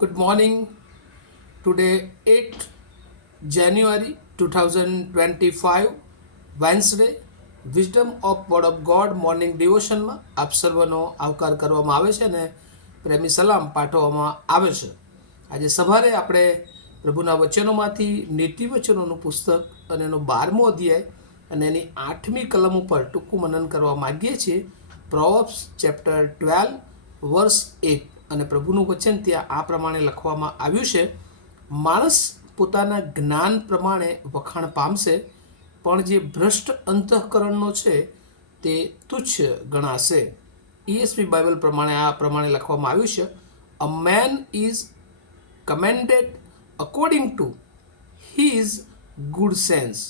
Good morning. Today, 8 January 2025, Wednesday, wisdom of word of god morning ડિવોશનમાં આપ સર્વનો આવકાર કરવામાં આવે છે અને પ્રેમી સલામ પાઠવવામાં આવે છે. આજે સવારે આપણે પ્રભુના વચનોમાંથી નીતિ વચનોનું પુસ્તક અને એનો 12મો અધ્યાય અને એની 8મી કલમ ઉપર ટૂંકું મનન કરવા માગીએ છીએ. પ્રોવર્બ્સ ચેપ્ટર 12 વર્સ 8 અને પ્રભુનું વચન ત્યાં આ પ્રમાણે લખવામાં આવ્યું છે: માણસ પોતાના જ્ઞાન પ્રમાણે વખાણ પામશે, પણ જે ભ્રષ્ટ અંતઃકરણનો છે તે તુચ્છ ગણાશે. ESV બાઇબલ પ્રમાણે આ પ્રમાણે લખવામાં આવ્યું છે: a man is commended according to his good sense,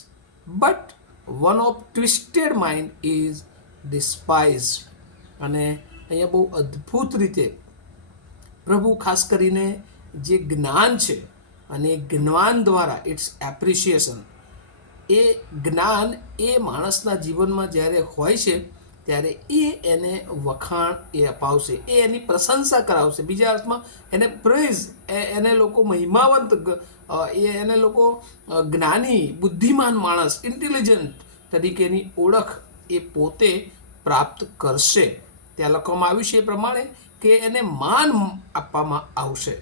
but one of twisted mind is despised. અને અહીંયા બહુ અદ્ભુત રીતે પ્રભુ ખાસ કરીને જે જ્ઞાન છે અને જ્ઞાન દ્વારા ઇટ્સ એપ્રિશિએશન, એ જ્ઞાન એ માણસના જીવનમાં જ્યારે હોય છે ત્યારે એને વખાણ એ અપાવશે, એની પ્રશંસા કરાવશે. બીજા અર્થમાં એને પ્રેઝ, એને લોકો મહિમાવંત, એને લોકો જ્ઞાની, બુદ્ધિમાન માણસ, ઇન્ટેલિજન્ટ તરીકેની ઓળખ એ પોતે પ્રાપ્ત કરશે. ત્યાં લખવામાં આવ્યું છે એ પ્રમાણે કે એને માન આપવામાં આવશે.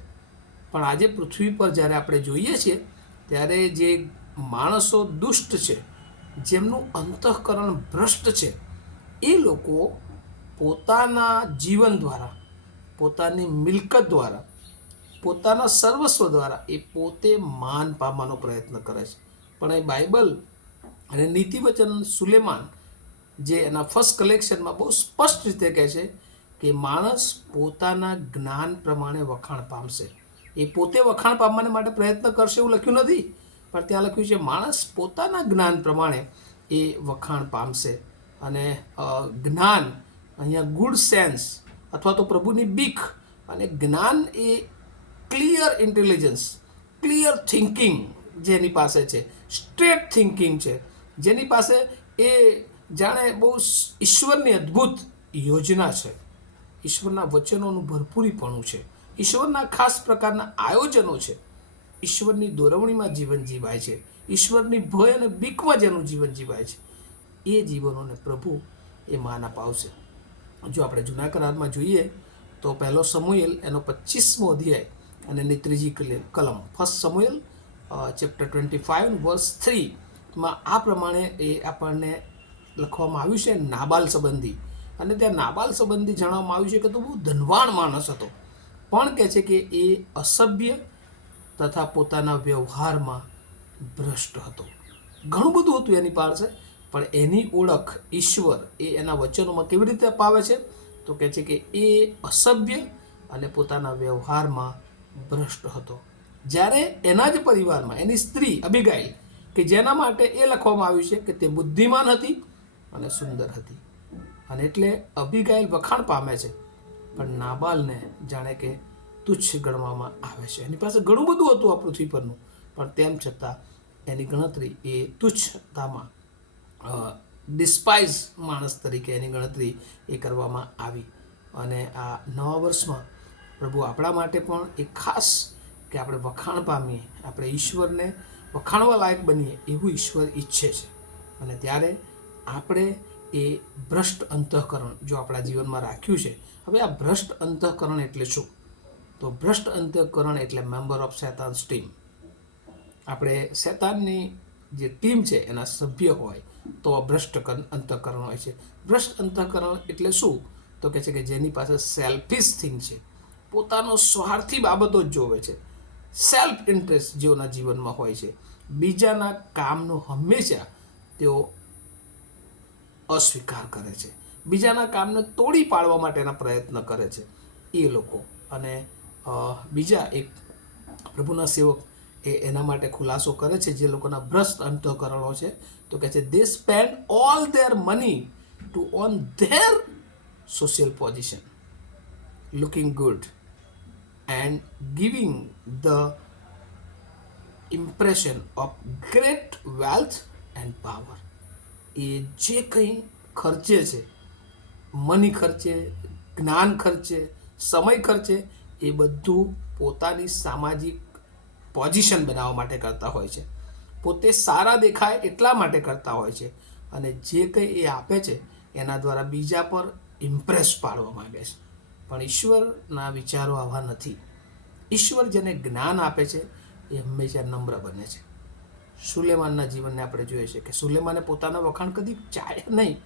પણ આજે પૃથ્વી પર જ્યારે આપણે જોઈએ છીએ ત્યારે જે માણસો દુષ્ટ છે, જેમનું અંતઃકરણ ભ્રષ્ટ છે, એ લોકો પોતાના જીવન દ્વારા, પોતાની મિલકત દ્વારા, પોતાના સર્વસ્વ દ્વારા એ પોતે માન પામવાનો પ્રયત્ન કરે છે. પણ એ બાઇબલ અને નીતિવચન સુલેમાન જે એના ફર્સ્ટ કલેક્શનમાં બહુ સ્પષ્ટ રીતે કહે છે કે માણસ પોતાના જ્ઞાન પ્રમાણે વખાણ પામશે. એ પોતે વખાણ પામવાને માટે પ્રયત્ન કરશે એવું લખ્યું નથી, પણ ત્યાં લખ્યું છે માણસ પોતાના જ્ઞાન પ્રમાણે એ વખાણ પામશે. અને જ્ઞાન અહીંયા ગુડ સેન્સ અથવા તો પ્રભુની બીક, અને જ્ઞાન એ ક્લિયર ઇન્ટેલિજન્સ, ક્લિયર થિંકિંગ જેની પાસે છે, સ્ટ્રેટ થિંકિંગ છે, જેની પાસે એ જાણે બહુ ઈશ્વરની અદ્ભુત યોજના છે, ઈશ્વરના વચનોનું ભરપૂરીપણું છે, ઈશ્વરના ખાસ પ્રકારના આયોજનો છે, ઈશ્વરની દોરવણીમાં જીવન જીવાય છે, ઈશ્વરની ભય અને બીકમાં જેનું જીવન જીવાય છે, એ જીવનોને પ્રભુ એ માન અપાવશે. જો આપણે જૂના કરારમાં જોઈએ તો પહેલો સમુએલ એનો 25મો અધ્યાય અને એની 3જી કલમ, ફર્સ્ટ સમુએલ ચેપ્ટર 25 વર્સ 3માં આ પ્રમાણે એ આપણને લખવામાં આવ્યું છે નાબાલ સંબંધી. અને ત્યાં નાબાલ સંબંધી જણાવવામાં આવ્યું છે કે તો બહુ ધનવાન માણસ હતો, પણ કહે છે કે એ અસભ્ય તથા પોતાના વ્યવહારમાં ભ્રષ્ટ હતો. ઘણું બધું હતું એની પાસે, પણ એની ઓળખ ઈશ્વર એ એના વચનોમાં કેવી રીતે અપાવે છે તો કહે છે કે એ અસભ્ય અને પોતાના વ્યવહારમાં ભ્રષ્ટ હતો. જ્યારે એના જ પરિવારમાં એની સ્ત્રી અબિગાઇલ, કે જેના માટે એ લખવામાં આવ્યું છે કે તે બુદ્ધિમાન હતી અને સુંદર હતી, અને એટલે અબિગાઇલ વખાણ પામે છે, પણ નાબાલને જાણે કે તુચ્છ ગણવામાં આવે છે. એની પાસે ઘણું બધું હતું આ પૃથ્વી પરનું, પણ તેમ છતાં એની ગણતરી એ તુચ્છતામાં, ડિસ્પાઇઝ માણસ તરીકે એની ગણતરી એ કરવામાં આવી. અને આ નવા વર્ષમાં પ્રભુ આપણા માટે પણ એક ખાસ કે આપણે વખાણ પામીએ, આપણે ઈશ્વરને વખાણવા લાયક બનીએ એવું ઈશ્વર ઈચ્છે છે. અને ત્યારે આપણે એ ભ્રષ્ટ અંતઃકરણ જો આપણા જીવનમાં રાખ્યું છે. હવે આ ભ્રષ્ટ અંતઃકરણ એટલે શું? તો ભ્રષ્ટ અંતઃકરણ એટલે મેમ્બર ઓફ શેતાન્સ ટીમ. આપણે શેતાનની જે ટીમ છે એના સભ્ય હોય તો આ ભ્રષ્ટ અંતઃકરણ હોય છે. ભ્રષ્ટ અંતઃકરણ એટલે શું? તો કહે છે કે જેની પાસે સેલ્ફિશ થિંગ છે, પોતાનો સ્વાર્થી બાબતો જ જોવે છે, સેલ્ફ ઇન્ટરેસ્ટ જેઓના જીવનમાં હોય છે, બીજાના કામનો હંમેશા તેઓ અસ્વીકાર કરે છે, બીજાના કામને તોડી પાડવા માટેના પ્રયત્ન કરે છે એ લોકો. અને બીજા એક પ્રભુના સેવક એના માટે ખુલાસો કરે છે જે લોકોના ભ્રષ્ટ અંતઃકરણો છે, તો કહે છે they spend all their money to own their social position, looking good and giving the impression of great wealth and power. એ જે કંઈ ખર્ચે છે, મની ખર્ચે, જ્ઞાન ખર્ચે, સમય ખર્ચે, એ બધું પોતાની સામાજિક પોઝિશન બનાવવા માટે કરતા હોય છે, પોતે સારા દેખાય એટલા માટે કરતા હોય છે, અને જે કંઈ એ આપે છે એના દ્વારા બીજા પર ઇમ્પ્રેસ પાડવા માંગે છે. પણ ઈશ્વરના વિચારો આવા નથી. ઈશ્વર જેને જ્ઞાન આપે છે એ હંમેશા નમ્ર બને છે. સુલેમાનના જીવનને આપણે જોઈએ છીએ કે સુલેમાને પોતાના વખાણ કદી ચાહ્યા નહીં,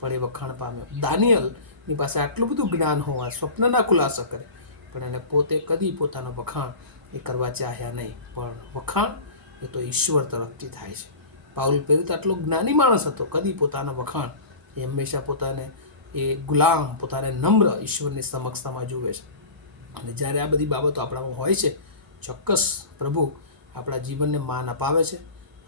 પણ એ વખાણ પામ્યો. દાનિયલની પાસે આટલું બધું જ્ઞાન હોવા, સ્વપ્નના ખુલાસા કરે, પણ એને પોતે કદી પોતાનો વખાણ એ કરવા ચાહ્યા નહીં. પણ વખાણ એ તો ઈશ્વર તરફથી થાય છે. પાઉલ પ્રેરિત આટલો જ્ઞાની માણસ હતો, કદી પોતાના વખાણ એ હંમેશા પોતાને એ ગુલામ, પોતાને નમ્ર ઈશ્વરની સમક્ષતામાં જુએ છે. અને જ્યારે આ બધી બાબતો આપણામાં હોય છે, ચોક્કસ પ્રભુ આપણા જીવનને માન અપાવે છે,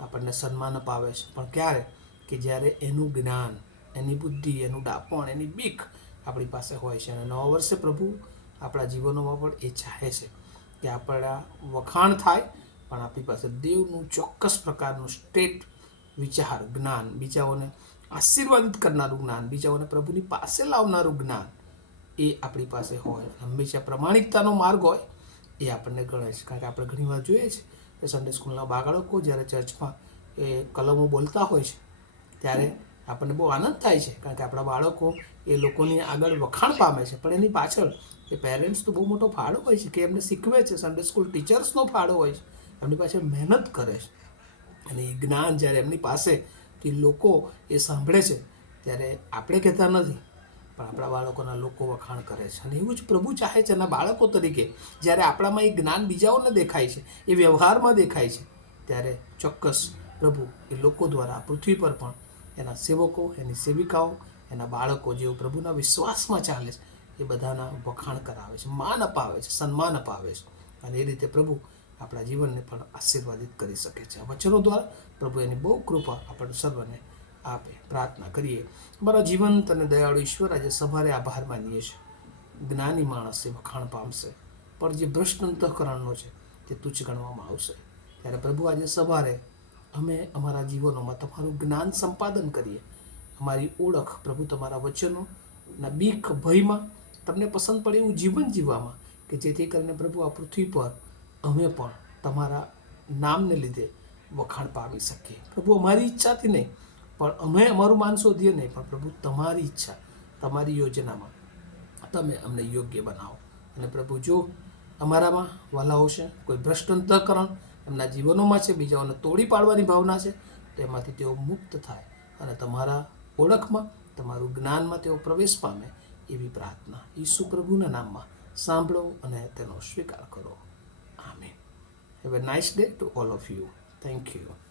આપણને સન્માન અપાવે છે. પણ ક્યારે? કે જ્યારે એનું જ્ઞાન, એની બુદ્ધિ, એનું ડાપણ, એની બીક આપણી પાસે હોય છે. અને નવા વર્ષે પ્રભુ આપણા જીવનોમાં પણ એ ચાહે છે કે આપણા વખાણ થાય, પણ આપણી પાસે દેવનું ચોક્કસ પ્રકારનું સ્ટેટ વિચાર, જ્ઞાન, બીજાઓને આશીર્વાદિત કરનારું જ્ઞાન, બીજાઓને પ્રભુની પાસે લાવનારું જ્ઞાન એ આપણી પાસે હોય. હંમેશા પ્રમાણિકતાનો માર્ગ હોય એ આપણને ગણે છે. કારણ કે આપણે ઘણીવાર જોઈએ છીએ કે સન્ડે સ્કૂલના બાળકો જ્યારે ચર્ચમાં એ કલમો બોલતા હોય છે ત્યારે આપણને બહુ આનંદ થાય છે, કારણ કે આપણા બાળકો એ લોકોની આગળ વખાણ પામે છે. પણ એની પાછળ એ પેરેન્ટ્સ તો બહુ મોટો ફાળો હોય છે કે એમને શીખવે છે. સન્ડે સ્કૂલ ટીચર્સનો ફાળો હોય છે, એમની પાછળ મહેનત કરે છે. અને એ જ્ઞાન જ્યારે એમની પાસેથી લોકો એ સાંભળે છે ત્યારે આપણે કહેતા નથી, પણ આપણા બાળકોના લોકો વખાણ કરે છે. અને એવું જ પ્રભુ ચાહે છે એના બાળકો તરીકે. જ્યારે આપણામાં એ જ્ઞાન બીજાઓને દેખાય છે, એ વ્યવહારમાં દેખાય છે, ત્યારે ચોક્કસ પ્રભુ એ લોકો દ્વારા પૃથ્વી પર પણ એના સેવકો, એની સેવિકાઓ, એના બાળકો જેઓ પ્રભુના વિશ્વાસમાં ચાલે છે એ બધાના વખાણ કરાવે છે, માન અપાવે છે, સન્માન અપાવે છે. અને એ રીતે પ્રભુ આપણા જીવનને પણ આશીર્વાદિત કરી શકે છે. આ વચનો દ્વારા પ્રભુ એની બહુ કૃપા આપણને સર્વને આપે. પ્રાર્થના કરીએ. અમારા જીવંત અને દયાળુ ઈશ્વર, આજે સવારે આભાર માનીએ છીએ. જ્ઞાની માણસ એ વખાણ પામશે, પણ જે ભ્રષ્ટ અંતઃકરણનો છે તે તુચ્છ ગણવામાં આવશે. ત્યારે પ્રભુ આજે સવારે અમે અમારા જીવનોમાં તમારું જ્ઞાન સંપાદન કરીએ. અમારી ઓળખ પ્રભુ તમારા વચનોના બીક, ભયમાં તમને પસંદ પડે એવું જીવન જીવવામાં, કે જેથી કરીને પ્રભુ આ પૃથ્વી પર અમે પણ તમારા નામને લીધે વખાણ પામી શકીએ. પ્રભુ અમારી ઈચ્છાથી નહીં, પણ અમે અમારું માન શોધીએ નહીં, પણ પ્રભુ તમારી ઈચ્છા, તમારી યોજનામાં તમે અમને યોગ્ય બનાવો. અને પ્રભુ જો અમારામાં વાલાઓ છે, કોઈ ભ્રષ્ટ અંતઃકરણ એમના જીવનોમાં છે, બીજાઓને તોડી પાડવાની ભાવના છે, તો એમાંથી તેઓ મુક્ત થાય અને તમારા ઓળખમાં, તમારું જ્ઞાનમાં તેઓ પ્રવેશ પામે, એવી પ્રાર્થના ઈસુ પ્રભુના નામમાં સાંભળો અને તેનો સ્વીકાર કરો. Amen. Have a nice day to all of you. Thank you.